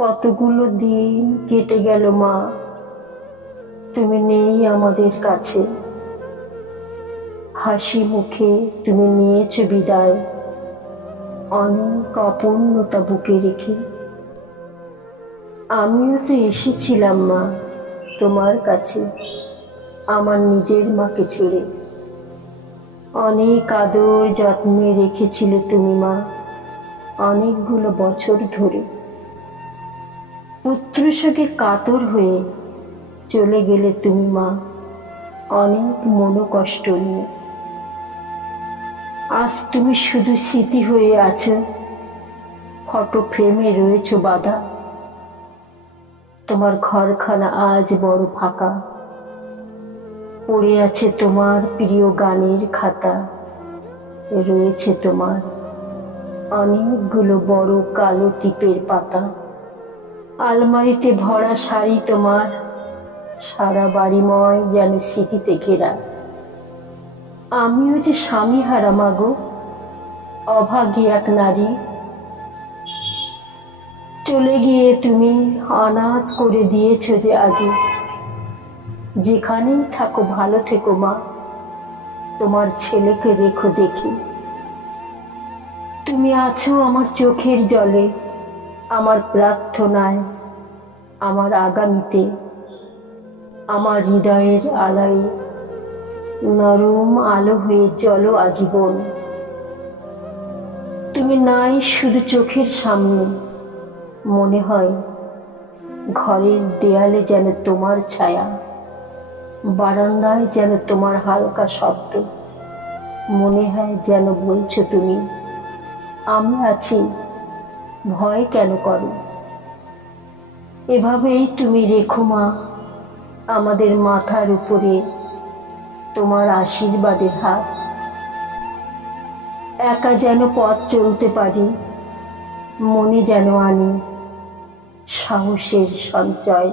কতগুলো দিন কেটে গেল মা, তুমি নেই আমাদের কাছে। হাসি মুখে তুমি নিয়েছো বিদায়, অনেক অপূর্ণতা বুকে রেখে। আমিও তো এসেছিলাম মা তোমার কাছে, আমার নিজের মাকে ছেড়ে। অনেক আদর যত্নে রেখেছিলে তুমি মা, অনেকগুলো বছর ধরে। পুত্র শোকে কাতর হয়ে চলে গেলে তুমি মা, অনেক মনোকষ্ট নিয়ে। আজ তুমি শুধু স্মৃতি হয়ে আছো, ফটো ফ্রেমে রয়েছো বাঁধা। তোমার ঘরখানা আজ বড় ফাঁকা, পড়ে আছে তোমার প্রিয় গানের খাতা। রয়েছে তোমার অনেকগুলো বড় কালো টিপের পাতা। আলমারিতে ভরা শাড়ি তোমার, সারা বাড়িময় যেন স্মৃতিতে ঘেরা। আমিও যে স্বামী হারা মাগো, অভাগী এক নারী। চলে গিয়ে তুমি অনাথ করে দিয়েছো যে আজি। যেখানেই থাকো ভালো থেকো মা, তোমার ছেলেকে রেখো দেখি। তুমি আছো আমার চোখের জলে, আমার প্রার্থনায়, আমার আগামীতে, আমার হৃদয়ের আলোয়। নরম আলো হয়ে জ্বলো আজীবন। তুমি নাই শুধু চোখের সামনে, মনে হয় ঘরের দেয়ালে যেন তোমার ছায়া, বারান্দায় যেন তোমার হালকা শব্দ। মনে হয় যেন বলছো তুমি, আমি আছি, ভয় কেন করো। এভাবেই তুমি রেখো মা আমাদের মাথার উপরে তোমার আশীর্বাদের হাত। একা যেন পথ চলতে পারি, মনে যেন আনি সাহসের সঞ্চয়।